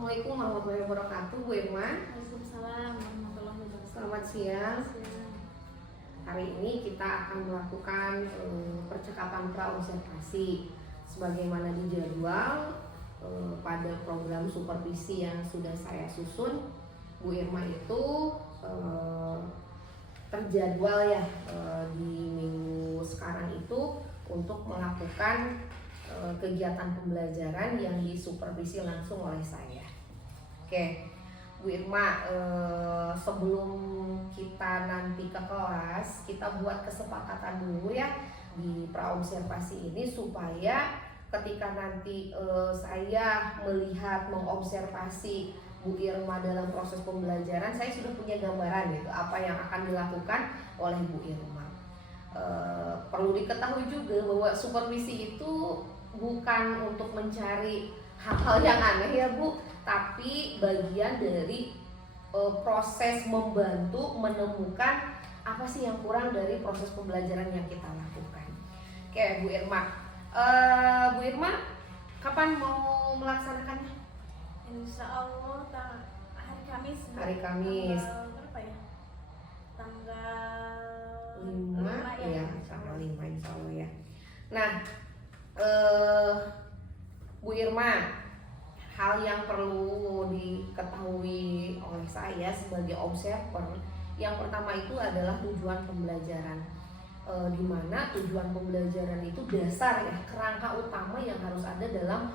Assalamualaikum warahmatullahi wabarakatuh, Bu Irma. Waalaikumsalam warahmatullahi wabarakatuh. Selamat siang. Hari ini kita akan melakukan percakapan praobservasi sebagaimana dijadwal pada program supervisi yang sudah saya susun. Bu Irma itu terjadwal ya di minggu sekarang itu untuk melakukan kegiatan pembelajaran yang disupervisi langsung oleh saya. Oke, Bu Irma, sebelum kita nanti ke kelas, kita buat kesepakatan dulu ya di praobservasi ini supaya ketika nanti saya melihat mengobservasi Bu Irma dalam proses pembelajaran, saya sudah punya gambaran gitu apa yang akan dilakukan oleh Bu Irma. Perlu diketahui juga bahwa supervisi itu bukan untuk mencari hal-hal yang aneh ya Bu, tapi bagian dari proses membantu menemukan apa sih yang kurang dari proses pembelajaran yang kita lakukan. Oke Bu Irma, Bu Irma kapan mau melaksanakannya? Insya Allah hari Kamis. Hari Kamis. Tanggal berapa ya? Tanggal 5 ya, tanggal 5 insya Allah ya. Nah, Bu Irma, hal yang perlu diketahui oleh saya sebagai observer, yang pertama itu adalah tujuan pembelajaran. Di mana tujuan pembelajaran itu dasar ya, kerangka utama yang harus ada dalam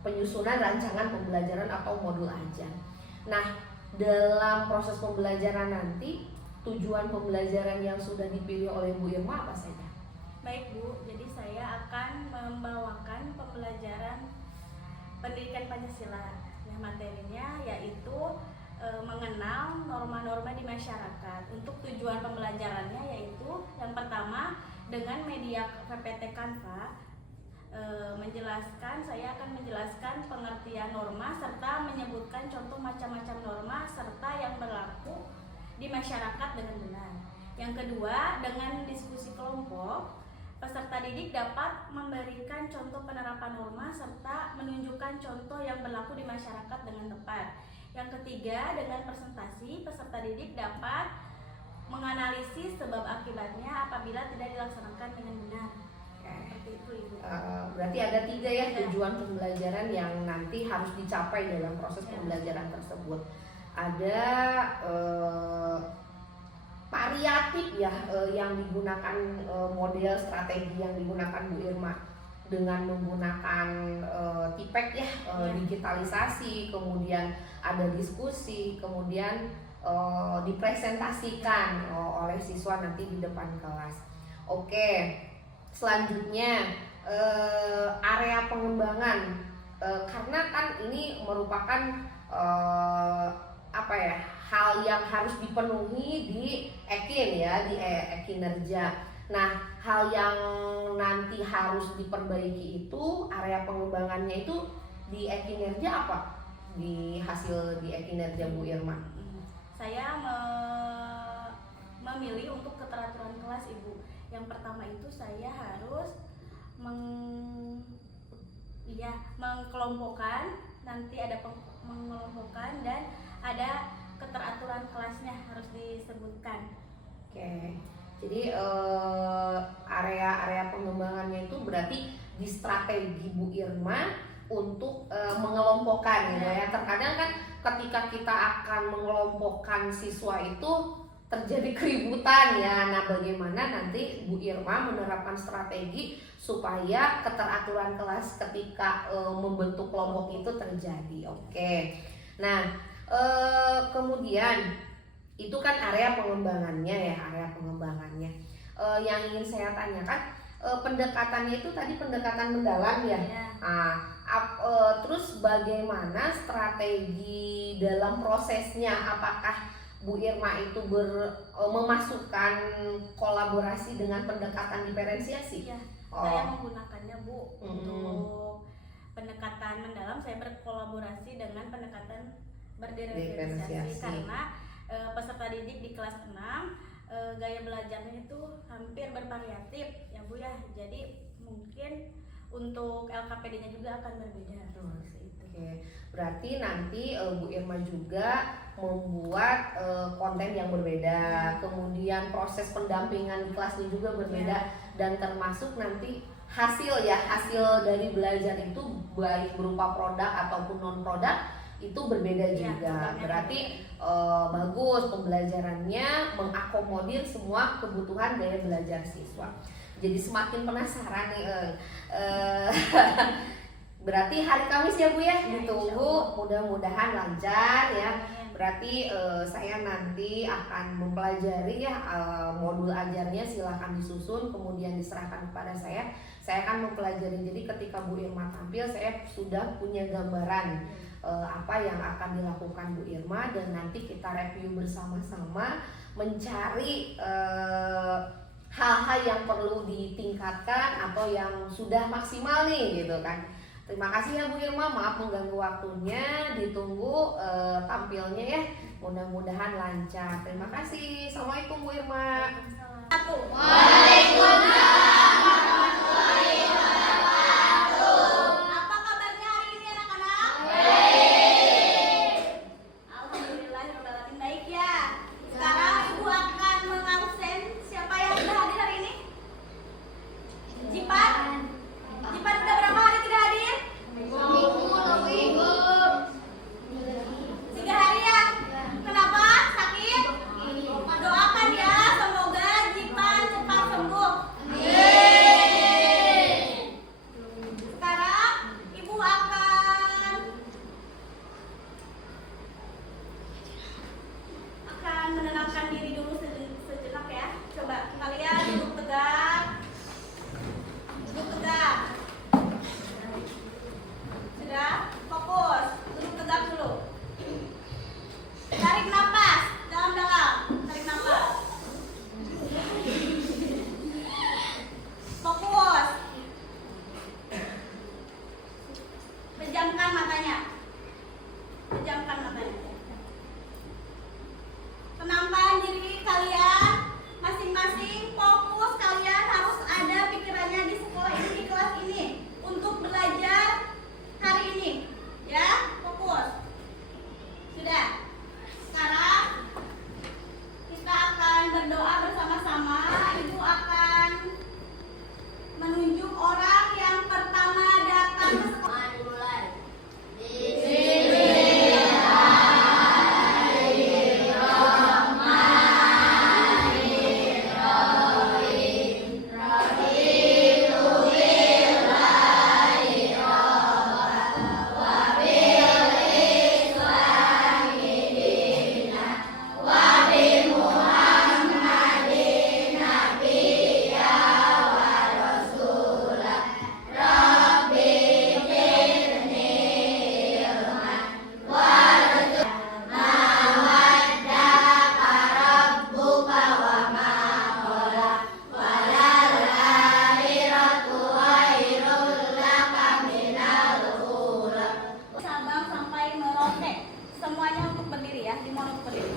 penyusunan rancangan pembelajaran atau modul ajar. Nah, dalam proses pembelajaran nanti, tujuan pembelajaran yang sudah dipilih oleh Bu Irma apa saja? Baik Bu, jadi saya akan membawakan pembelajaran pendidikan Pancasila. Nah, materinya yaitu mengenal norma-norma di masyarakat. Untuk tujuan pembelajarannya yaitu yang pertama dengan media PPT Canva, saya akan menjelaskan pengertian norma serta menyebutkan contoh macam-macam norma serta yang berlaku di masyarakat dengan benar. Yang kedua, dengan diskusi kelompok, peserta didik dapat memberikan contoh penerapan norma serta menunjukkan contoh yang berlaku di masyarakat dengan tepat. Yang ketiga, dengan presentasi, peserta didik dapat menganalisis sebab akibatnya apabila tidak dilaksanakan dengan benar. Seperti itu, Ibu. Berarti ada 3 ya tujuan pembelajaran yang nanti harus dicapai dalam proses pembelajaran tersebut. Ada variatif ya yang digunakan, model strategi yang digunakan Bu Irma dengan menggunakan TIPEK ya, digitalisasi, kemudian ada diskusi, kemudian dipresentasikan oleh siswa nanti di depan kelas. Oke, selanjutnya area pengembangan, karena kan ini merupakan hal yang harus dipenuhi di Ekin ya, di Ekinerja. Nah, hal yang nanti harus diperbaiki itu area pengembangannya itu di Ekinerja apa? Di hasil di Ekinerja Bu Irma. Saya memilih untuk keteraturan kelas, Ibu. Yang pertama itu saya harus mengkelompokkan, nanti ada mengelompokkan dan ada keteraturan kelasnya harus disebutkan. Oke, jadi area-area pengembangannya itu berarti di strategi Bu Irma untuk mengelompokkan gitu ya. Terkadang kan ketika kita akan mengelompokkan siswa itu terjadi keributan ya. Nah, bagaimana nanti Bu Irma menerapkan strategi supaya keteraturan kelas ketika membentuk kelompok itu terjadi. Oke. Nah, kemudian itu kan area pengembangannya ya, area pengembangannya. Yang ingin saya tanyakan, pendekatannya itu tadi pendekatan mendalam ya. Terus bagaimana strategi dalam prosesnya? Apakah Bu Irma itu memasukkan kolaborasi dengan pendekatan diferensiasi? Ya, saya menggunakannya Bu. Untuk pendekatan mendalam saya berkolaborasi dengan pendekatan berdiferensiasi karena peserta didik di kelas 6 gaya belajarnya itu hampir bervariatif ya Bu ya. Jadi mungkin untuk LKPD-nya juga akan berbeda. Oke, berarti nanti Bu Irma juga membuat konten yang berbeda, kemudian proses pendampingan di kelasnya juga berbeda, dan termasuk nanti hasil dari belajar itu baik berupa produk ataupun non produk itu berbeda juga. Berarti bagus pembelajarannya mengakomodir semua kebutuhan gaya belajar siswa. Jadi semakin penasaran nih. Berarti hari Kamis ya Bu ya, ditunggu, mudah-mudahan lancar ya. Berarti saya nanti akan mempelajari ya modul ajarnya, silahkan disusun kemudian diserahkan kepada saya. Saya akan mempelajari, jadi ketika Bu Irma tampil saya sudah punya gambaran apa yang akan dilakukan Bu Irma, dan nanti kita review bersama-sama mencari hal-hal yang perlu ditingkatkan atau yang sudah maksimal nih gitu kan. Terima kasih ya Bu Irma, maaf mengganggu waktunya, ditunggu tampilnya ya, mudah-mudahan lancar. Terima kasih. Assalamualaikum Bu Irma. Waalaikumsalam warahmatullahi wabarakatuh. Apa kabarnya hari ini anak-anak? Baik. Alhamdulillahirobbilalamin, baik ya. Sekarang Ibu akan mengabsen siapa yang sudah hadir hari ini? Jipan? Jipan udah berapa hari tidak hadir? 3 hari ya? Kenapa? Sakit? Doakan ya, semoga Jipan cepat sembuh. Sekarang Ibu akan menenangkan diri dulu sejenak ya. Coba kalian duduk tegak. Duduk tegak. Sudah? Fokus. Duduk tegak dulu. Tarik nafas dalam-dalam. Tarik nafas. Fokus. Pejamkan matanya. Pejamkan matanya. Tenangkan diri kalian masing-masing. Fokus, kalian harus ada pikirannya di sekolah ini, di kelas ini, untuk belajar hari ini. Ya, fokus. Sudah. Sekarang kita akan berdoa bersama-sama. Ibu akan menunjuk orang yang pertama datang ke sekolah. Dimulai. Sabang sampai Merauke. Semuanya untuk berdiri ya, dimohon untuk berdiri.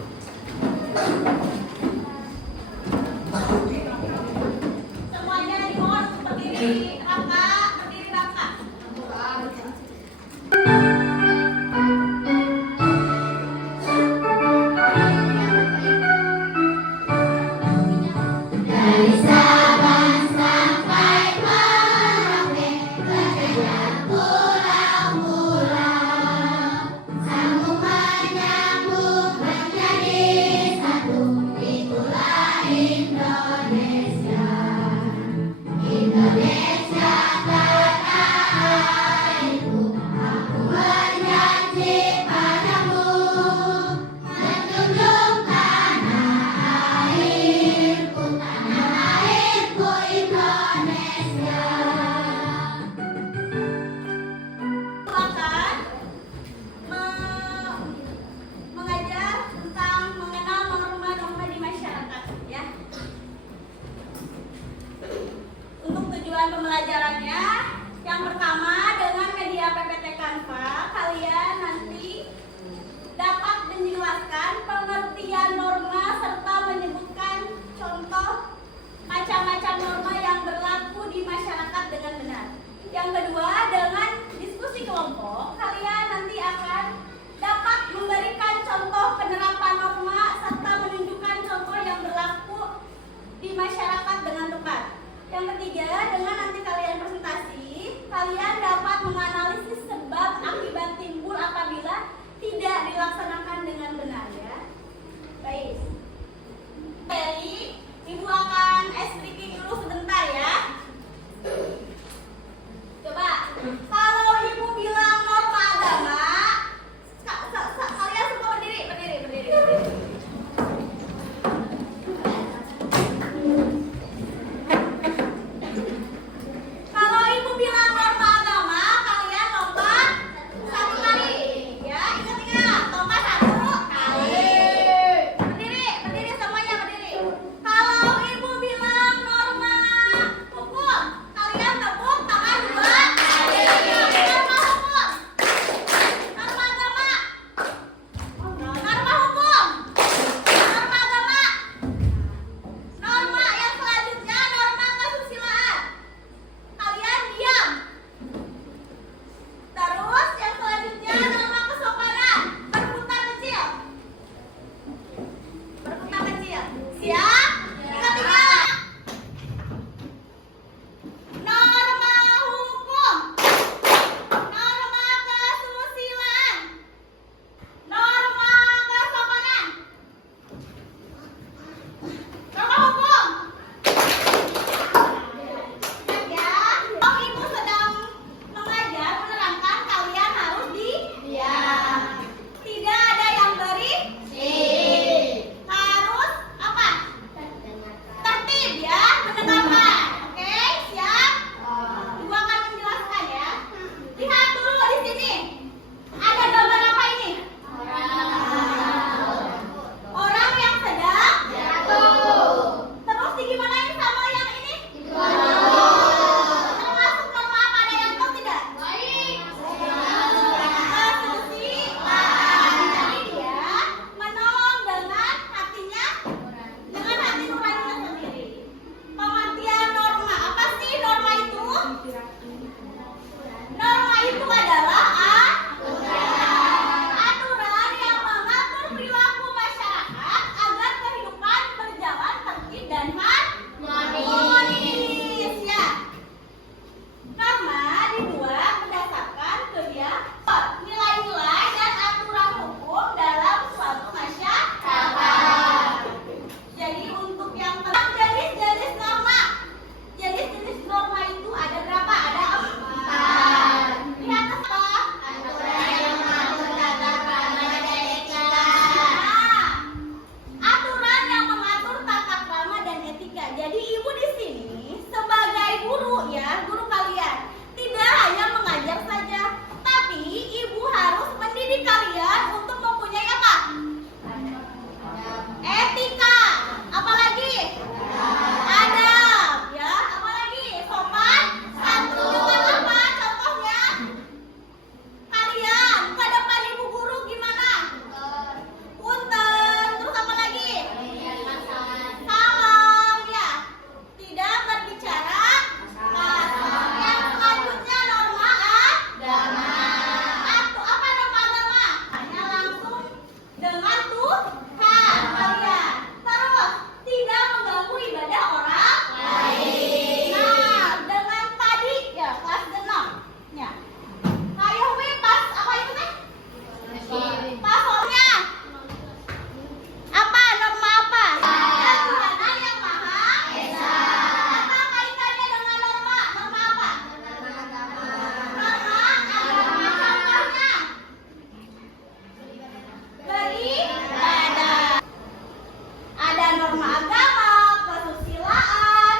Semuanya dimohon untuk berdiri. Raka, berdiri Raka. Dari Sabang sampai Merauke, banyak pulau-pulau, sambung menyambung menjadi satu, itulah Indonesia. Indonesia tanah airku, aku berjanji padamu, menjunjung tanah airku, Indonesia. Akan mengajar tentang mengenal norma-norma di masyarakat ya. Untuk tujuan pembelajarannya, yang pertama dengan media PPT Canva, kalian nanti dapat menjelaskan pengertian norma serta menyebutkan contoh macam-macam norma yang berlaku di masyarakat dengan benar. Yang kedua, dengan diskusi kelompok, kalian menganalisis sebab akibat timbul apabila tidak dilaksanakan dengan benar ya. Baik. Jadi, Ibu akan speaking dulu sebentar ya. Coba, kalau Ibu bilang norma agama, kalian semua berdiri. Kalau Ibu bilang norma agama, kalian lompat 1 kali. Ya, ingat, lompat 1 kali. Berdiri semuanya berdiri. Kalau Ibu bilang norma hukum, kalian tepuk tangan 2 kali. Norma hukum, norma agama, norma hukum, norma agama. Norma yang selanjutnya norma kesusilaan. Kalian diam. Terus yang selanjutnya norma kesopanan. Berputar kecil. Siap? Ingat. Norma hukum, norma kesusilaan, norma kesopanan, norma hukum. Ya, kalau Ibu sedang mengajar, menerangkan, kalian harus diam. Tidak ada yang berisik. Harus apa? Tertib ya, mendengarkan. Oke, siap? Ibu akan menjelaskan ya. Lihat dulu di sini. Ada gambar apa ini? Orang yang sedang jatuh. Terus digimanain sama yang ini? Termasuk norma apa, ada yang tahu tidak? Kesusilaan. Jadi dia menolong dengan hatinya, dengan hati nuraninya sendiri. Pengertian norma, apa sih norma itu? Norma itu adalah aturan yang mengatur perilaku masyarakat agar kehidupan berjalan tertib dan harmonis. Ya. Norma dibuat berdasarkan kebiasaan, nilai-nilai dan aturan hukum dalam suatu masyarakat. Jadi untuk yang tentang jenis-jenis norma. Jenis-jenis norma itu ada berapa? Ada 4. Lihat apa? Aturan yang mengatur tata krama dan etika. Aturan yang mengatur tata krama dan etika. Jadi Ibu di sini sebagai guru ya, guru kalian tidak hanya mengajar saja, tapi Ibu harus mendidik kalian untuk mempunyai apa? Etika. Apalagi? Adab. Ya, apalagi? Sopan santun. Dengan apa contohnya? Kalian ke depan Ibu guru gimana? Punten. Terus apa lagi? Salam ya. Tidak berbicara kasar. Yang selanjutnya norma agama. Apa norma agama? Hanya langsung dengan Tuhan kalian. Terus tidak mengganggu ibadah orang lain. Nah, dengan tadi ya kelas 6 ya. Ayo Wi, pas apa itu teh? Pasolnya apa? Norma apa? Ketuhanan yang Maha Esa. Apa kaitannya dengan norma? Norma apa? Norma agama. Contohnya beribadah. Ada norma agama, kesusilaan,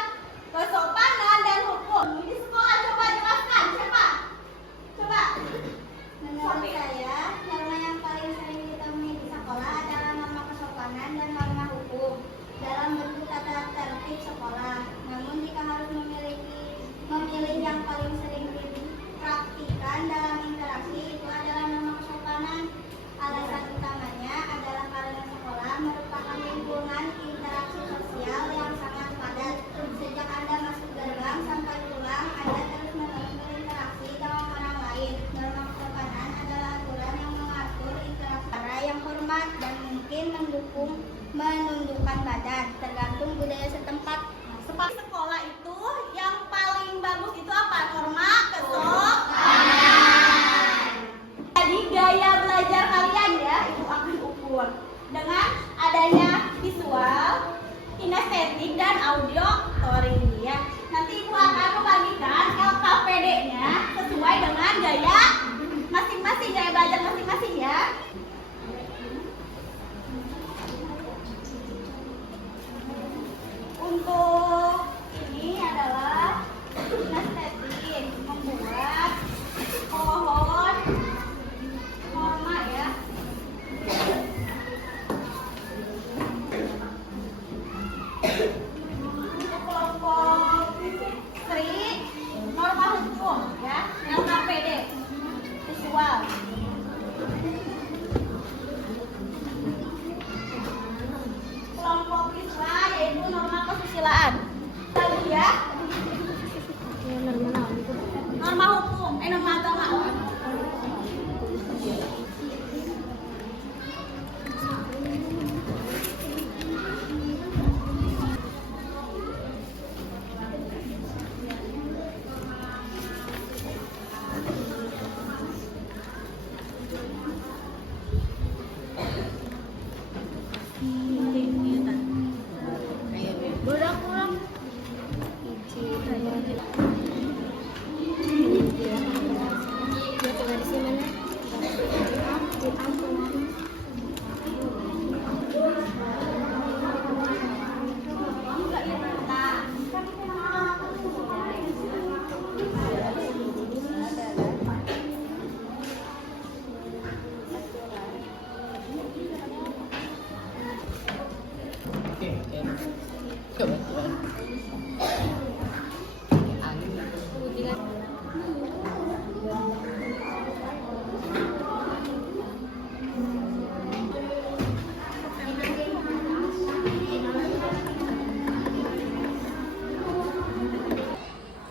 kesopanan dan hukum. Di sekolah coba jelaskan siapa? Coba. Menurut saya, norma yang paling sering ditemui di sekolah adalah norma kesopanan dan norma hukum dalam bentuk tata tertib sekolah. Namun jika harus memilih yang paling sering dipraktikkan dalam interaksi, itu adalah norma kesopanan. Alasan utamanya adalah karena sekolah merupakan lingkungan interaksi sosial yang sangat padat. Sejak Anda masuk gerbang sampai pulang, Anda terus-menerus berinteraksi dengan orang lain. Norma kesopanan adalah aturan yang mengatur interaksi cara yang hormat dan mungkin menundukkan badan, tergantung budaya setempat. Sekolah itu yang paling bagus itu apa? Norma kesopanan. dengan gaya masing-masing, gaya belajar masing-masing ya. Untuk ini adalah kinestetik, membuat pohon norma ya. Untuk kelompok Sri, norma hukum ya, LKPD visual. Kelompok Isra yaitu norma kesusilaan. Tahu ya? Norma hukum, norma agama.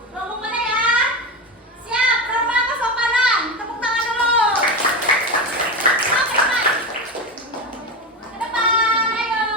Kelompok mana ya? Siap, norma kesopanan. Tepuk tangan dulu. Ke depan. Ke depan, ayo.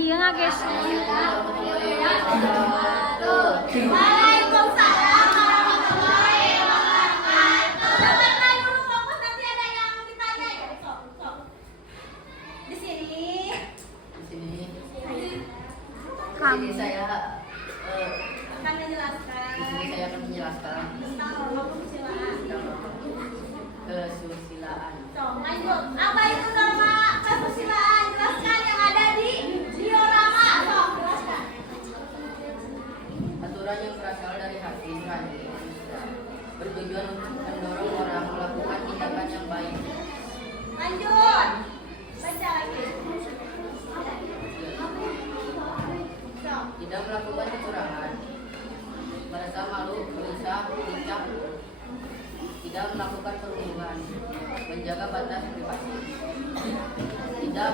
dia nggak guys? Waalaikumsalam warahmatullahi wabarakatuh. Sabar dulu fokus, nanti ada yang ditanya ya. Sok. Di sini. Kamu. Saya Akan menjelaskan di sini saya akan menjelaskan tentang norma kesusilaan. kesusilaan. Sok, lanjut. Apa itu norma kesusilaan? Jelaskan yang ada di diorama. Sok, jelaskan. Aturan yang berasal dari hati nurani bertujuan untuk mendorong orang melakukan tindakan yang baik. Lanjut. Baca lagi. Sok. Tidak melakukan kecurangan, merasa malu, gelisah, lincah, tidak melakukan perundungan, menjaga batas privasi, tidak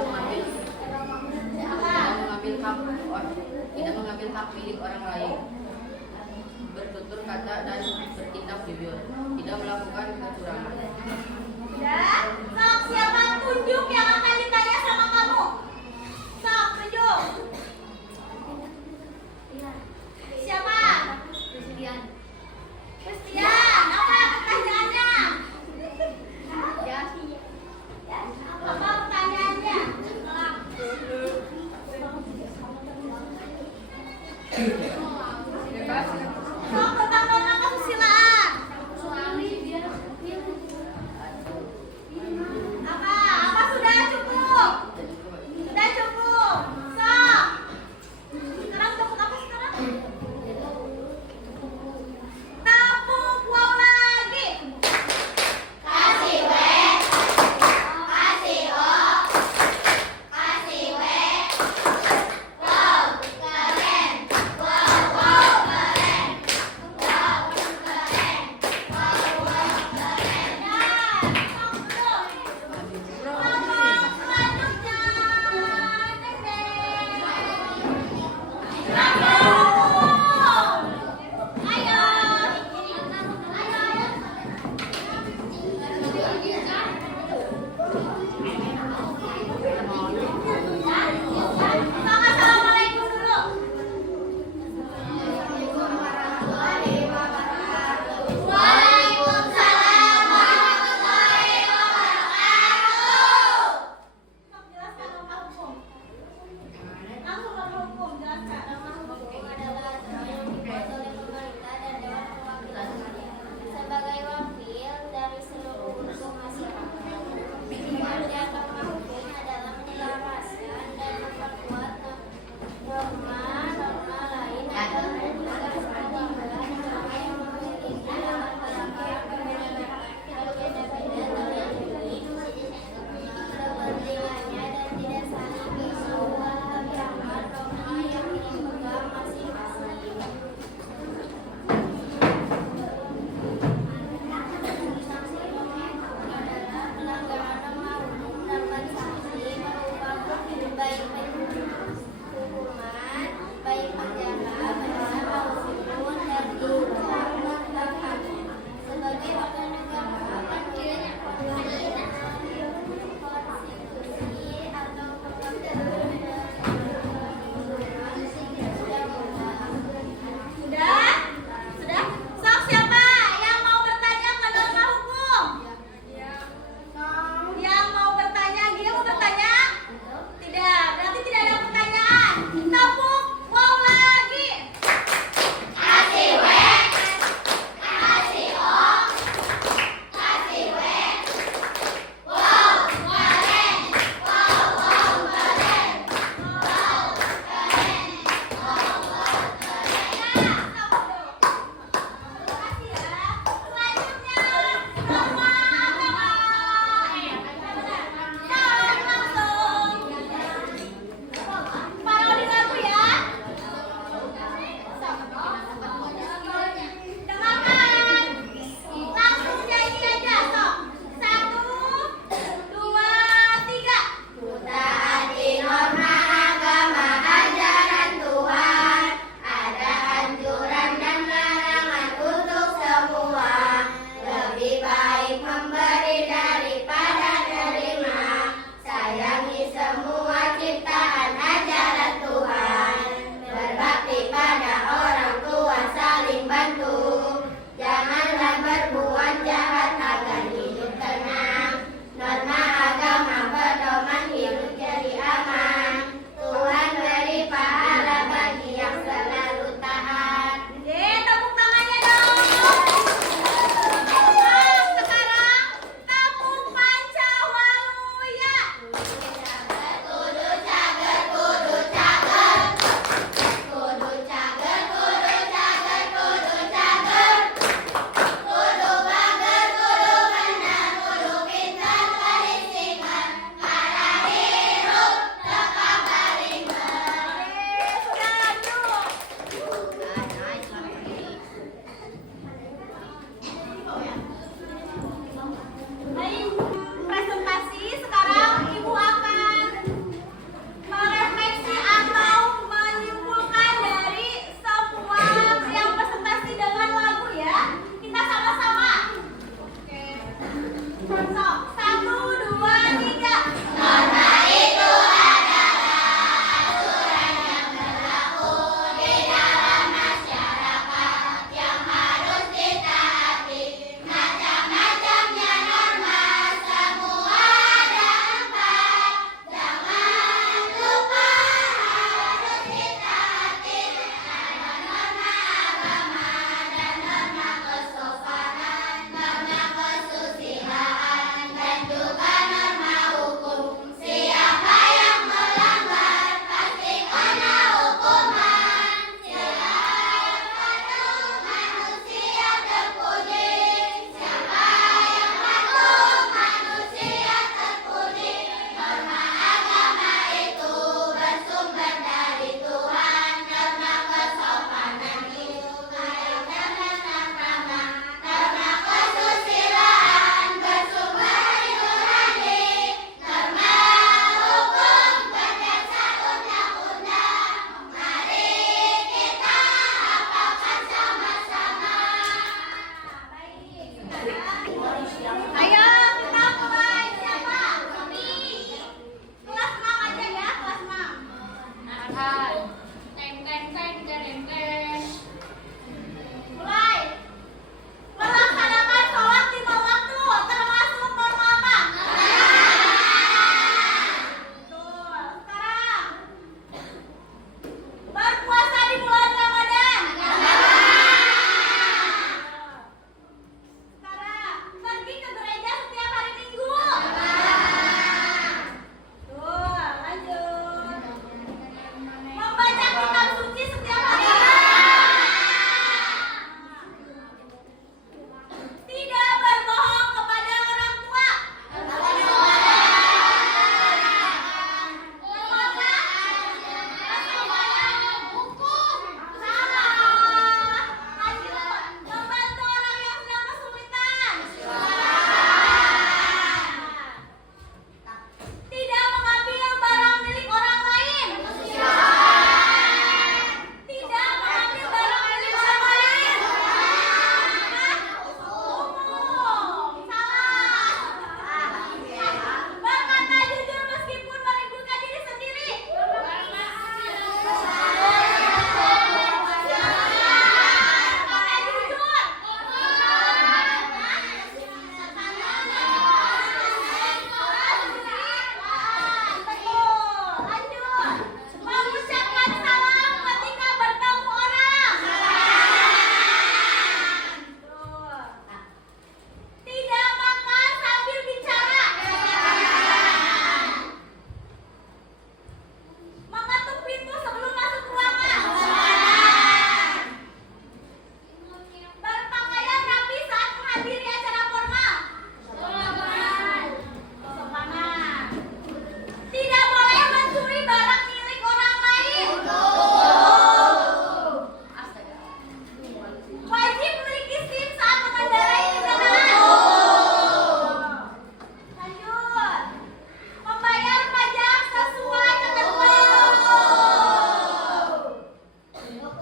mengambil hak milik orang lain, bertutur kata dan bertindak jujur, tidak melakukan kecurangan. Udah. Sok, siapa tunjuk yang akan ditanya sama kamu? Sok, tunjuk. Siapa? Christian. Apa pertanyaannya? Apa pertanyaannya? Sok, tentang norma kesusilaan. Apa sudah cukup? Sudah cukup. Sok. Sekarang tepuk apa sekarang? Tepuk wow lagi. Kasih W, kasih O, kasih W. Wow, keren. Wow, wow, keren. Wow, keren. Wow, wow, keren. Dan sok dulu. Kelompok selanjutnya. Ayo. latihan. Teng teng teng teng teng. Mulai. Melaksanakan sholat 5 waktu termasuk norma apa? Betul. Sekarang berpuasa di bulan Ramadan. Sekarang pergi ke gereja setiap hari Minggu. Tuh, lanjut. Membaca kitab suci setiap hari. Tidak berbohong kepada orang tua. Salah. Lanjut. Membantu orang yang sedang kesulitan. Tidak mengambil barang milik orang lain. Tidak mengambil barang milik orang lain. Umum. Salah. Berkata jujur meskipun merindukan diri sendiri. Berkata jujur. Betul. Lanjut. Mengucapkan salam ketika bertemu orang. Betul. Tidak makan sambil bicara. Mengetuk pintu sebelum masuk ruangan. Berpakaian rapi saat menghadiri acara formal. Kesopanan. Tidak boleh mencuri barang milik orang lain. Wajib memiliki SIM saat mengendarai kendaraan. Lanjut. Membayar pajak sesuai ketentuan.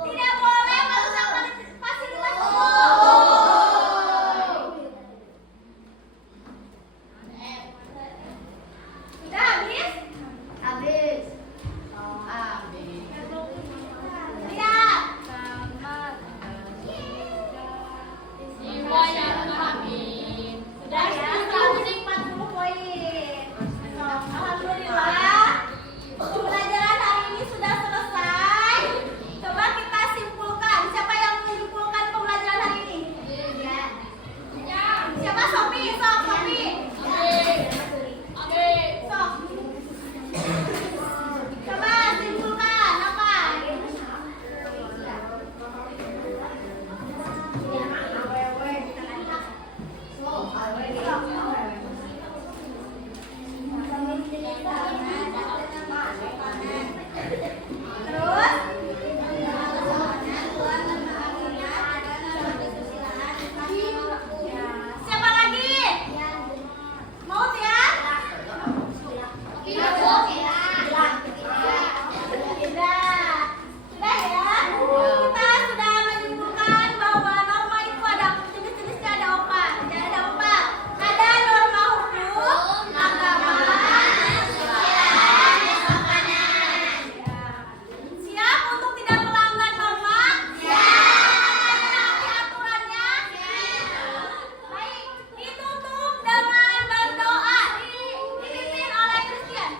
Tidak boleh merusak fasilitas umum. Sudah habis? Habis. Lihat. Jiwa yang amin. Sudah ya, 140 poin. Alhamdulillah, pembelajaran hari ini sudah selesai. Coba kita simpulkan. Siapa yang menyimpulkan pembelajaran hari ini? Siapa? Sofi, sok, Sofi. Sok. Coba simpulkan apa? Terus? Siapa lagi? Mau ya? Sudah ya? Kita sudah menyimpulkan bahwa norma itu ada jenis-jenisnya, ada 4. Ya, ada 4. Ada norma hukum, agama, siap untuk tidak melanggar norma? Menaati aturannya? Baik, ditutup dengan berdoa. Dipimpin oleh Christian.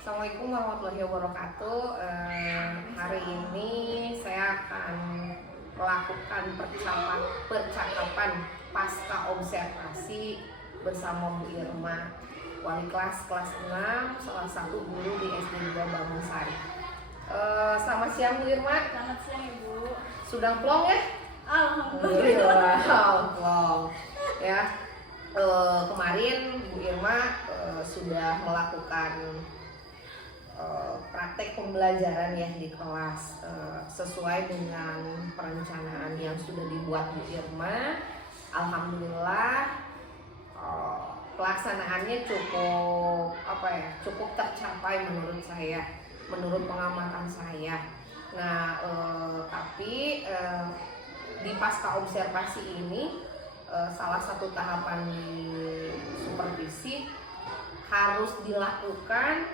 Assalamualaikum warahmatullahi wabarakatuh. Hari ini saya akan melakukan percakapan pasca observasi bersama Bu Irma. wali kelas 6, salah satu guru di SD 2 Bangunsari. Selamat siang Bu Irma. Selamat siang Ibu. Sudah plong ya? Alhamdulillah. Plong. Ya. Kemarin Bu Irma sudah melakukan praktek pembelajaran ya di kelas sesuai dengan perencanaan yang sudah dibuat Bu Irma. Alhamdulillah pelaksanaannya cukup tercapai menurut saya, menurut pengamatan saya. Nah, tapi di pasca observasi ini salah satu tahapan di supervisi harus dilakukan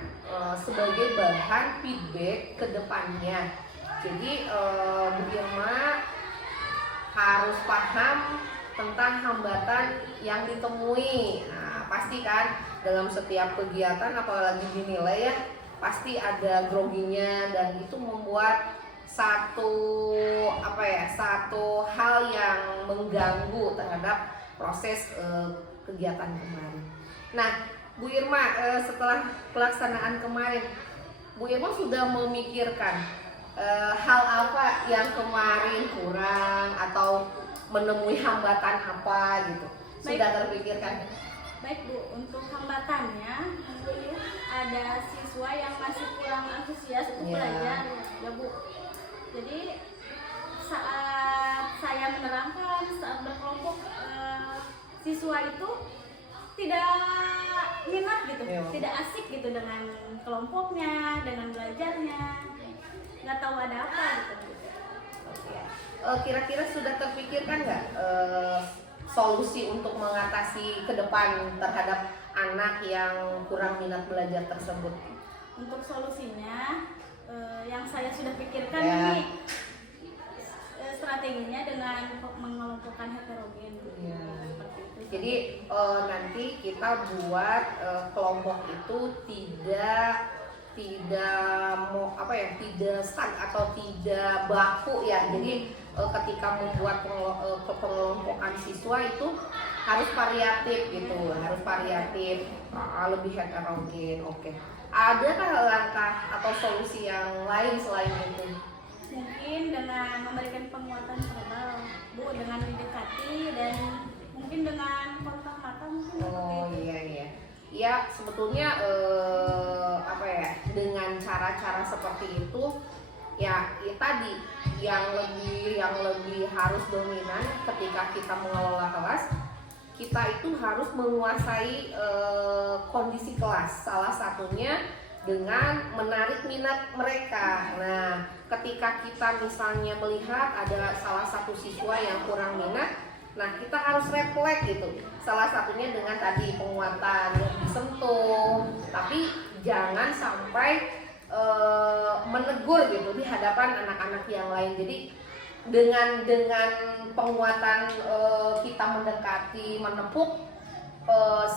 sebagai bahan feedback ke depannya. Jadi Bu Irma harus paham tentang hambatan yang ditemui. Nah, pasti kan dalam setiap kegiatan apalagi dinilai ya, pasti ada groginya dan itu membuat satu hal yang mengganggu terhadap proses kegiatan kemarin. Nah, Bu Irma, setelah pelaksanaan kemarin, Bu Irma sudah memikirkan hal apa yang kemarin kurang atau menemui hambatan apa gitu? Sudah terpikirkan? Baik Bu, untuk hambatannya mungkin ada siswa yang masih kurang antusias untuk belajar ya Bu. Jadi saat saya menerangkan, saat berkelompok, siswa itu tidak minat gitu, tidak asik gitu dengan kelompoknya, dengan belajarnya, nggak tahu ada apa gitu. Kira-kira sudah terpikirkan nggak solusi untuk mengatasi ke depan terhadap anak yang kurang minat belajar tersebut? Untuk solusinya yang saya sudah pikirkan Ya. ini strateginya dengan mengelompokkan heterogen. Ya. Seperti itu. Jadi nanti kita buat kelompok itu tidak stuck atau tidak baku ya. Jadi ketika membuat pengelompokan siswa itu harus variatif gitu, lebih heterogen. Oke. Adakah langkah atau solusi yang lain selain itu? Mungkin dengan memberikan penguatan verbal, Bu, dengan mendekati dan mungkin dengan kontak mata mungkin. Oh iya. Ya sebetulnya dengan cara-cara seperti itu ya tadi yang lebih harus dominan ketika kita mengelola kelas, kita itu harus menguasai kondisi kelas, salah satunya dengan menarik minat mereka. Nah, ketika kita misalnya melihat ada salah satu siswa yang kurang minat, nah kita harus refleks gitu. Salah satunya dengan tadi penguatan, disentuh, tapi jangan sampai menegur gitu di hadapan anak-anak yang lain. Jadi dengan penguatan kita mendekati, menepuk,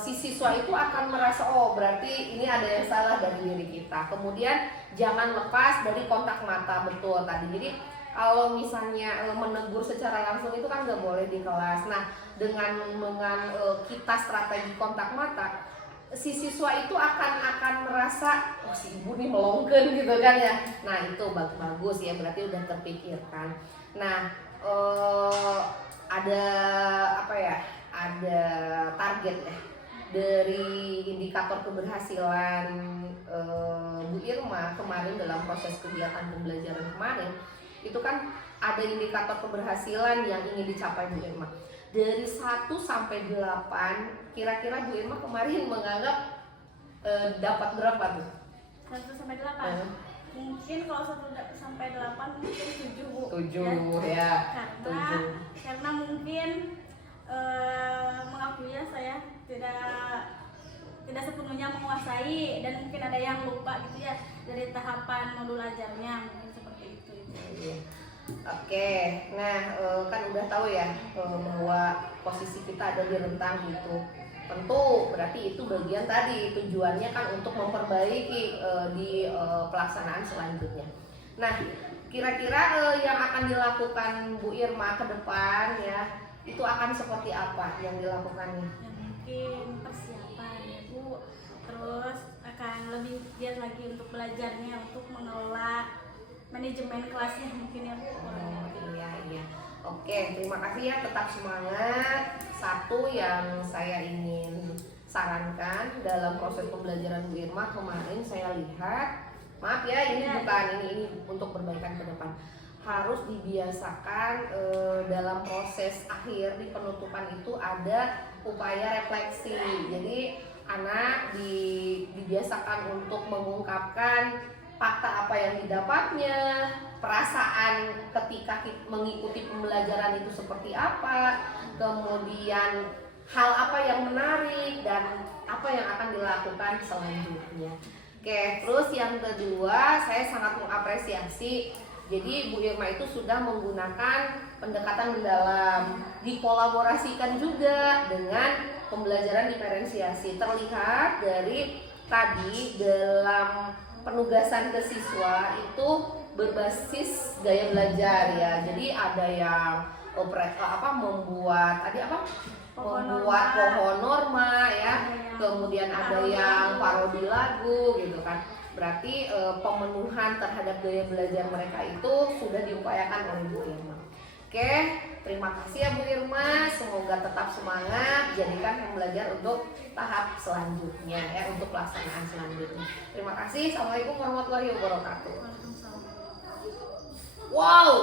si siswa itu akan merasa oh berarti ini ada yang salah dari diri kita. Kemudian jangan lepas dari kontak mata, betul tadi. Jadi kalau misalnya menegur secara langsung itu kan nggak boleh di kelas. Nah dengan kita strategi kontak mata, si siswa itu akan merasa oh si ibu nih melongken gitu kan ya. Nah itu bagus ya, berarti udah terpikirkan. Nah ada target ya dari indikator keberhasilan Bu Irma kemarin dalam proses kegiatan pembelajaran kemarin. Itu kan ada indikator keberhasilan yang ingin dicapai Bu Irma. Dari 1 sampai 8, kira-kira Bu Irma kemarin menganggap dapat berapa tuh? 1 sampai 8. Mungkin kalau 1 sampai 8 mungkin 7 Bu. 7 ya. Karena mungkin mengakui ya saya tidak sepenuhnya menguasai dan mungkin ada yang lupa gitu ya dari tahapan modul ajarnya, mungkin seperti itu. Oke, nah kan udah tahu ya bahwa posisi kita ada di rentang itu. Tentu berarti itu bagian tadi tujuannya kan untuk memperbaiki di pelaksanaan selanjutnya. Nah, kira-kira yang akan dilakukan Bu Irma ke depan ya itu akan seperti apa yang dilakukannya? Ya mungkin persiapan ya Bu, lagi untuk belajarnya, untuk mengelola manajemen kelasnya mungkin ya Bu. Iya. Oke, terima kasih ya, tetap semangat. Satu yang saya ingin sarankan dalam proses pembelajaran Bu Irma kemarin saya lihat, maaf ya ini bukan ini untuk perbaikan ke depan, harus dibiasakan dalam proses akhir di penutupan itu ada upaya refleksi. Jadi anak dibiasakan untuk mengungkapkan fakta apa yang didapatnya, perasaan ketika mengikuti pembelajaran itu seperti apa, kemudian hal apa yang menarik dan apa yang akan dilakukan selanjutnya. Oke, terus yang kedua saya sangat mengapresiasi, jadi Bu Irma itu sudah menggunakan pendekatan mendalam, dikolaborasikan juga dengan pembelajaran diferensiasi. Terlihat dari tadi dalam penugasan ke siswa itu berbasis gaya belajar ya. Jadi ada yang membuat pohon norma ya. Kemudian ada yang parodi lagu gitu kan. Berarti pemenuhan terhadap gaya belajar mereka itu sudah diupayakan oleh Bu Irma. Oke, terima kasih ya Bu Irma. Semoga tetap semangat, jadikan pembelajar untuk tahap selanjutnya ya, untuk pelaksanaan selanjutnya. Terima kasih. Assalamualaikum warahmatullahi wabarakatuh. Wow.